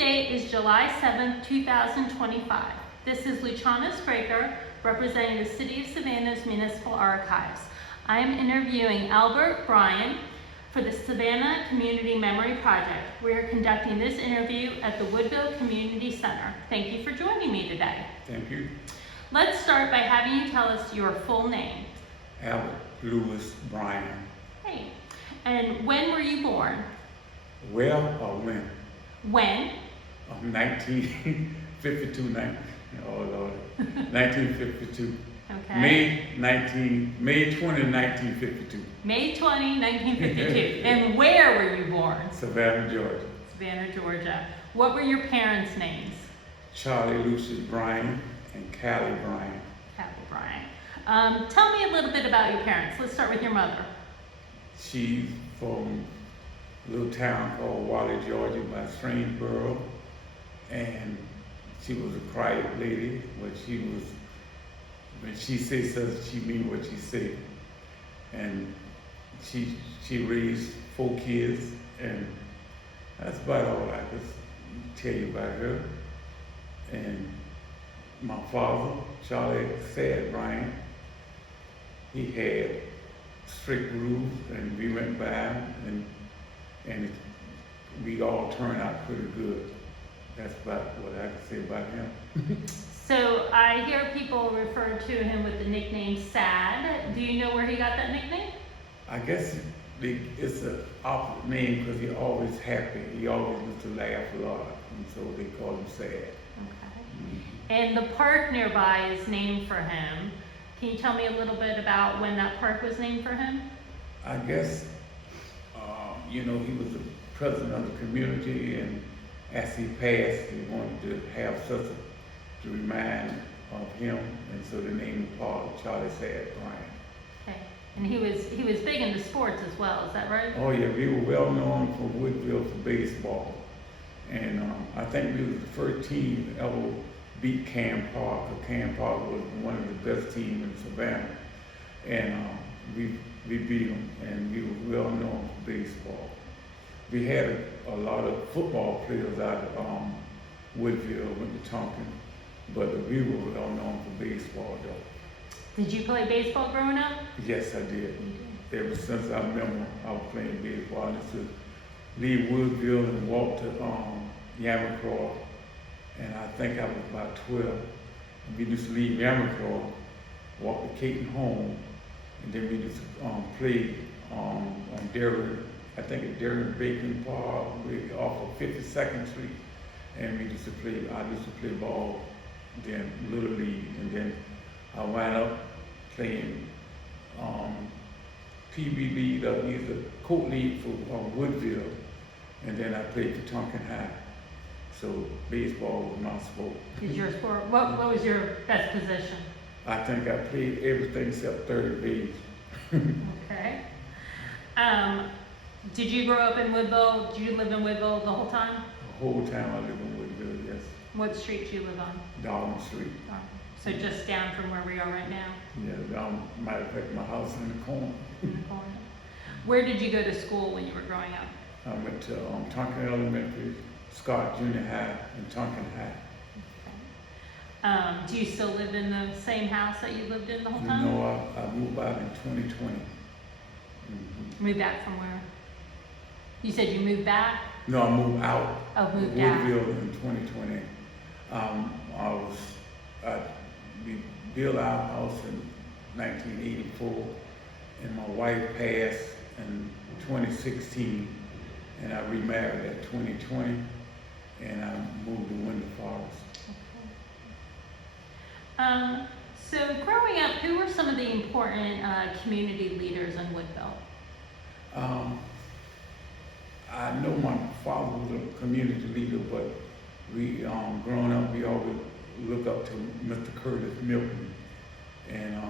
date is July 7th, 2025. This is Luciana Spracher, representing the City of Savannah's Municipal Archives. I am interviewing Albert Bryan for the Savannah Community Memory Project. We are conducting this interview at the Woodville Community Center. Thank you for joining me today. Thank you. Let's start by having you tell us your full name. Albert Louis Bryan. Hey, and when were you born? Well, or when? When? 1952, oh Lord, 1952. Okay. May 20, 1952. May 20, 1952. And where were you born? Savannah, Georgia. Savannah, Georgia. What were your parents' names? Charlie Lucius Bryan and Callie Bryan. Callie Bryan. Tell me a little bit about your parents. Let's start with your mother. She's from a little town called Wally, Georgia, by Strangeboro, and she was a quiet lady, but when she says something, she mean what she say. And she raised 4 kids, and that's about all I could tell you about her. And my father, Charlie said, Bryan, he had strict rules, and we went by, and we all turned out pretty good. That's about what I can say about him. So I hear people refer to him with the nickname Sad. Do you know where he got that nickname? I guess it's an opposite name because he's always happy. He always used to laugh a lot, and so they call him Sad. Okay. And the park nearby is named for him. Can you tell me a little bit about when that park was named for him? I guess, he was the president of the community, and as he passed, he wanted to have something to remind of him, and so the name of Paul, Charlie Sad Bryan. Okay. And he was big into sports as well, is that right? Oh yeah, we were well known for Woodville for baseball, and I think we was the first team to ever beat Cam Park. Cam Park was one of the best teams in Savannah, and we beat them, and we were well known for baseball. We had a lot of football players out of Woodville, went to Tonkin, but we were well known for baseball though. Did you play baseball growing up? Yes, I did. Ever since I remember I was playing baseball, I used to leave Woodville and walk to Yamacraw, and I think I was about 12. And we used to leave Yamacraw, walk to Caton home, and then we used to play on Darren, I think at Darren Bacon Park, off of 52nd Street, and I used to play ball, then Little League, and then I wound up playing PBB, the court league for Woodville, and then I played for Tonkin High. So baseball was my sport. Is your sport? What was your best position? I think I played everything except third base. Okay. Did you grow up in Woodville? Did you live in Woodville the whole time? The whole time I lived in Woodville, yes. What street do you live on? Darwin Street. So just down from where we are right now? Yeah, matter of fact, my house in the corner. In the corner. Where did you go to school when you were growing up? I went to Tonkin Elementary, Scott Junior High, and Tonkin High. Okay. Do you still live in the same house that you lived in the whole time? No, I moved out in 2020. Moved back from where? You said you moved back? No, I moved out. Oh, moved out. Woodville in 2020. We built our house in 1984, and my wife passed in 2016, and I remarried at 2020, and I moved to Winter Forest. Okay. So growing up, who were some of the important community leaders in Woodville? I know my father was a community leader, but we, growing up, we always look up to Mr. Curtis Milton. And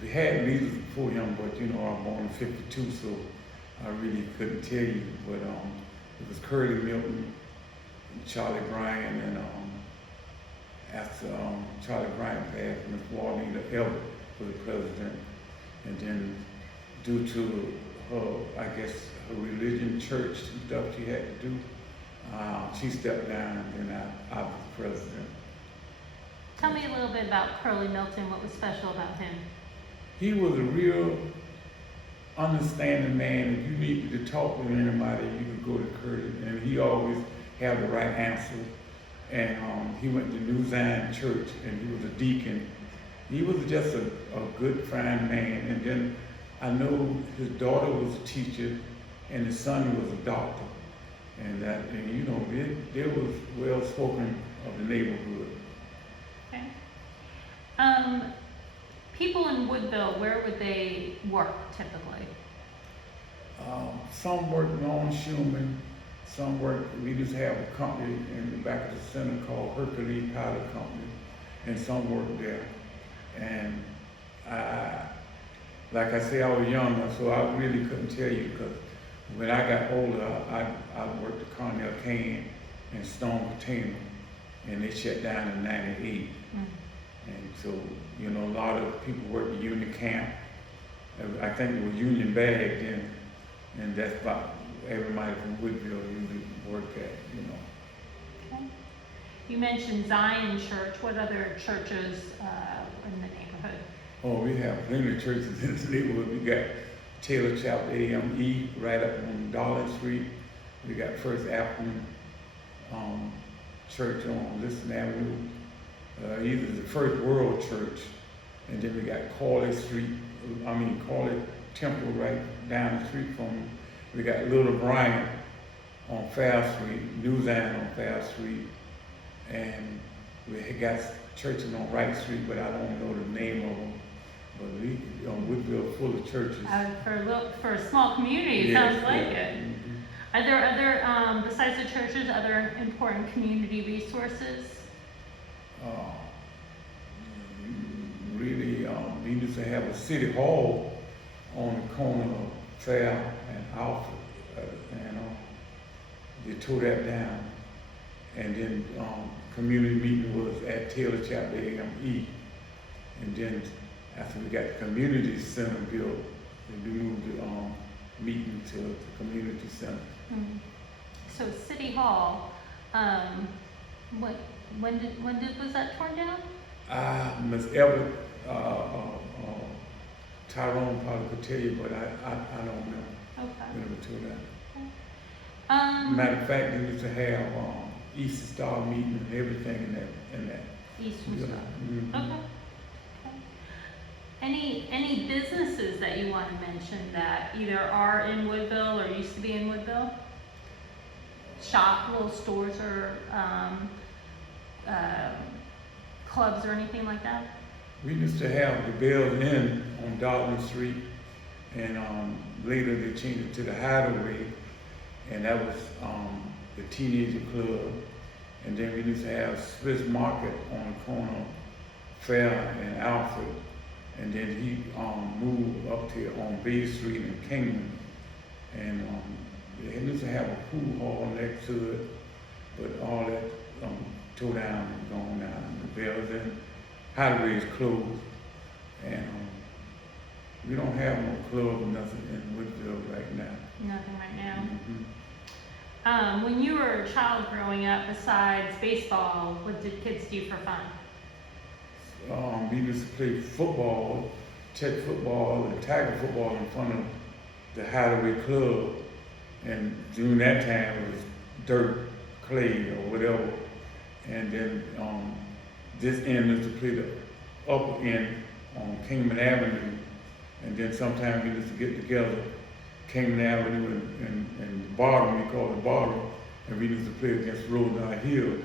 we had leaders before him, but I was born in 52, so I really couldn't tell you. But it was Curtis Milton, and Charlie Bryan, and after Charlie Bryan passed, Ms. Walnita Everett was the president. And then due to her, I guess, her religion, church, and stuff she had to do, She stepped down, and then I was president. Tell me a little bit about Curly Milton. What was special about him? He was a real understanding man. If you needed to talk to anybody, you could go to Curly, and he always had the right answer. And he went to New Zion Church, and he was a deacon. He was just a good, fine man. And then I know his daughter was a teacher, and his son was a doctor. And you know, they was well spoken of the neighborhood. Okay. People in Woodville, where would they work typically? Some worked on Schumann, some worked, we just have a company in the back of the center called Hercules Powder Company, and some worked there. And like I say, I was younger, so I really couldn't tell you, because when I got older, I worked at Cornell Can and Stone Container, and they shut down in '98. And so, you know, a lot of people worked at Union Camp. I think it was Union Bag then, and that's about everybody from Woodville usually worked at, you know. Okay. You mentioned Zion Church. What other churches in the neighborhood? Oh, we have plenty of churches in this neighborhood. We got Taylor Chapel AME right up on Darling Street. We got First African Church on Liston Avenue. Either the First World Church, and then we got Corley Temple right down the street from them. We got Little Bryan on Fair Street, New Zion on Fair Street, and we got churches on Wright Street, but I don't know the name of them. But we, Woodville full of churches. For a small community, it sounds like it. Mm-hmm. Are there other, besides the churches, other important community resources? Really, we used to have a city hall on the corner of Fair and Alfred, and they tore that down. And then community meeting was at Taylor Chapel AME. And then after we got the community center built, we moved the meeting to the community center. Mm-hmm. So City Hall, when was that torn down? Ms. Everett, Tyrone probably could tell you, but I don't know. Okay. We never told that. Matter of fact, they used to have Easter Star meeting and everything in that. Eastern Star. Mm-hmm. Okay. Any businesses that you want to mention that either are in Woodville or used to be in Woodville? Shop, little stores, or clubs or anything like that? We used to have the Bell Inn on Darling Street, and later they changed it to the Hideaway, and that was the teenager club. And then we used to have Swiss Market on the corner of Fair and Alfred, and then he moved up to on Bay Street in Kingman, and they used to have a pool hall next to it, but all that tore down and gone down. The Bell Inn Hideaway is closed, and we don't have no club or nothing in Woodville right now. Nothing right now. Mm-hmm. When you were a child growing up, besides baseball, what did kids do for fun? We used to play football, check football, and tackle football in front of the Hideaway Club. And during that time, it was dirt, clay, or whatever. And then this end used to play the upper end on Kingman Avenue. And then sometimes we used to get together, Kingman Avenue and the bottom, we call it the bottom, and we used to play against Rosedale Hill.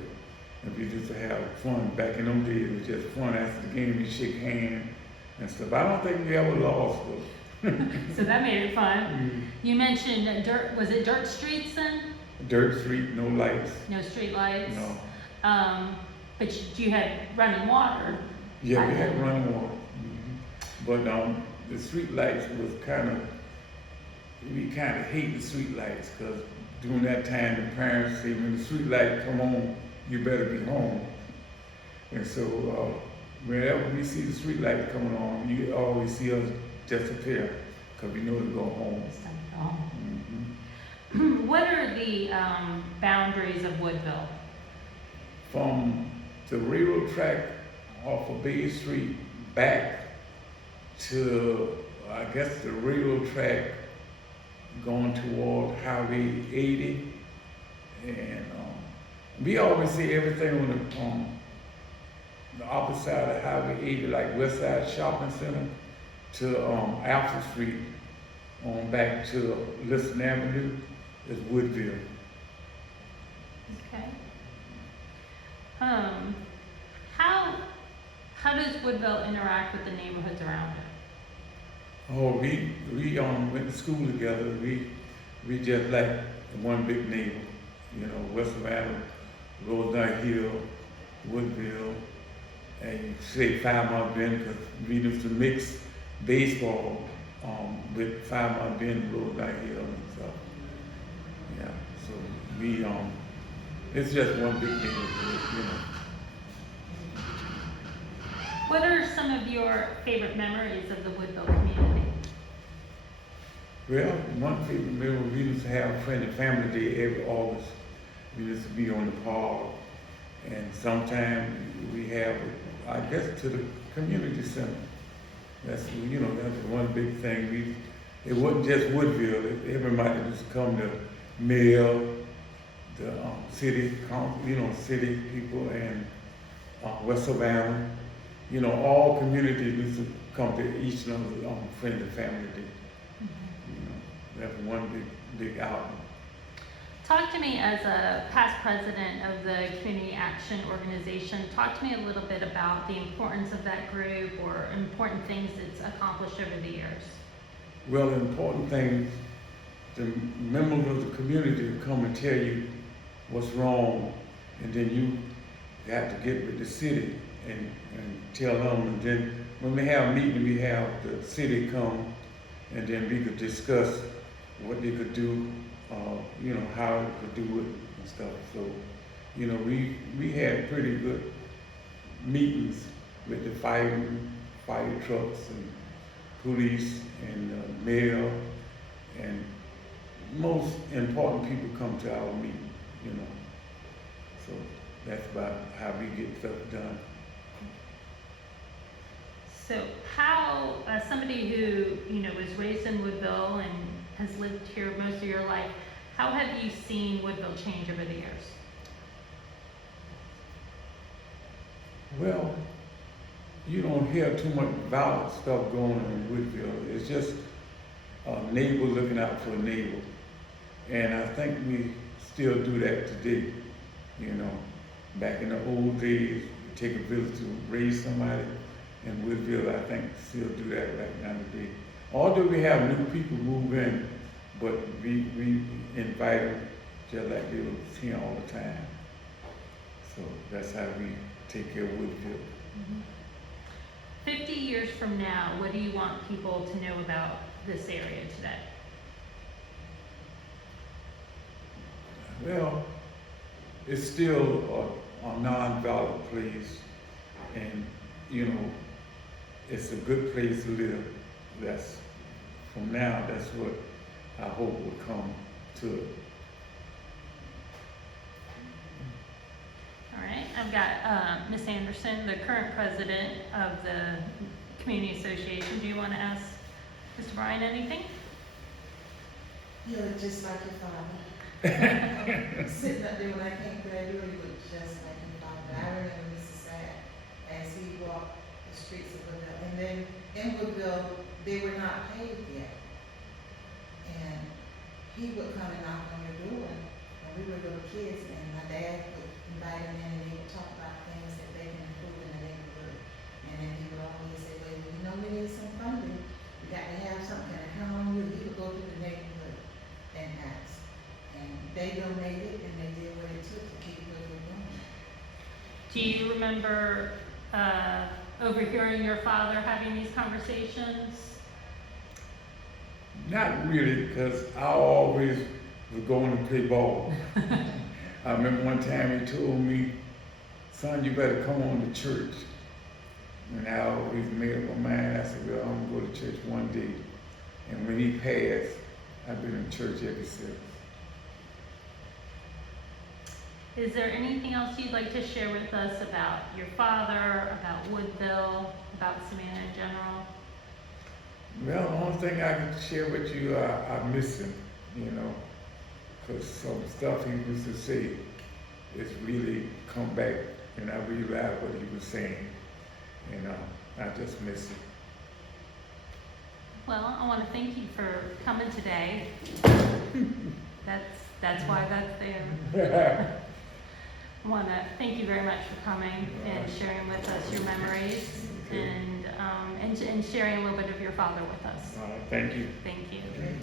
And we used to have fun. Back in them days, it was just fun. After the game, we shake hands and stuff. I don't think we ever lost though. So that made it fun. Mm-hmm. You mentioned dirt, was it dirt streets then? Dirt street, no lights. No street lights? No. But you had running water. Yeah, we had running water. Mm-hmm. But the street lights was we kind of hate the street lights, because during that time the parents say when the street light come on, you better be home. And so whenever we see the street light coming on, you always see us disappear, because we know to go home. It's time to go home. What are the boundaries of Woodville? From the railroad track off of Bay Street back to, I guess, the railroad track going toward Highway 80. And we always see everything on the opposite side of Highway 80, like West Side Shopping Center, to Alpha Street, on back to Liston Avenue, is Woodville. Okay. How does Woodville interact with the neighborhoods around it? Oh, we went to school together. We just like one big neighbor, you know, West Savannah, Rosedale Hill, Woodville, and you say 5 Mile Bend because we used to mix baseball with 5 Mile Bend, Rosedale Hill, and stuff. Yeah, so we it's just one big neighborhood, you know. What are some of your favorite memories of the Woodville community? Well, one favorite memory, we used to have Friend and Family Day every August. We used to be on the park, and sometimes we have, I guess, to the community center. That's, you know, that's one big thing. It wasn't just Woodville. Everybody used to come to mail, the city council, you know, city people, and West Savannah. You know, all communities used to come to each other's Friend and Family Day. You know, that's one big outing. Talk to me as a past president of the Community Action Organization. Talk to me a little bit about the importance of that group or important things it's accomplished over the years. Well, the important thing, the members of the community come and tell you what's wrong, and then you have to get with the city and tell them. And then when we have a meeting, we have the city come, and then we could discuss what they could do, you know, how they could do it and stuff. So, you know, we had pretty good meetings with the fire trucks and police and mayor, and most important people come to our meeting, you know. So that's about how we get stuff done. So how, somebody who, you know, was raised in Woodville and has lived here most of your life, how have you seen Woodville change over the years? Well, you don't hear too much violent stuff going on in Woodville. It's just a neighbor looking out for a neighbor. And I think we still do that today. You know, back in the old days, you take a village to raise somebody. In Woodville, I think still do that right now today. Although we have new people move in, but we invite them just like they were here all the time. So that's how we take care of Woodville. 50 years from now, what do you want people to know about this area today? Well, it's still a non-violent place, and you know, it's a good place to live. That's from now. That's what I hope will come to it. All right, I've got Ms. Anderson, the current president of the Community Association. Do you want to ask Mr. Bryan anything? You look just like your father. Sitting up there when I came through, you look just like your father. I remember Mr. Sad as he walked the streets of Woodville. And then in Woodville, they were not paved yet. And he would come and knock on your door when we were little kids, and my dad would invite him in and he would talk about things that they can improve in the neighborhood. And then he would always say, well, you know, we need some funding. We got to have something to count on you. He would go through the neighborhood and ask. And they donated and they did what it took to keep Woodville going. Do you remember overhearing your father having these conversations? Not really, because I always was going to play ball. I remember one time he told me, son, you better come on to church. And I always made up my mind. I said, well, I'm going to go to church one day. And when he passed, I've been in church ever since. Is there anything else you'd like to share with us about your father, about Woodville, about Savannah in general? Well, the only thing I can share with you, I miss him, you know, because some stuff he used to say is really come back, and I realize what he was saying, and I just miss him. Well, I want to thank you for coming today. That's why that's there. I want to thank you very much for coming and sharing with us your memories and sharing a little bit of your father with us. All right, thank you. Thank you. Okay.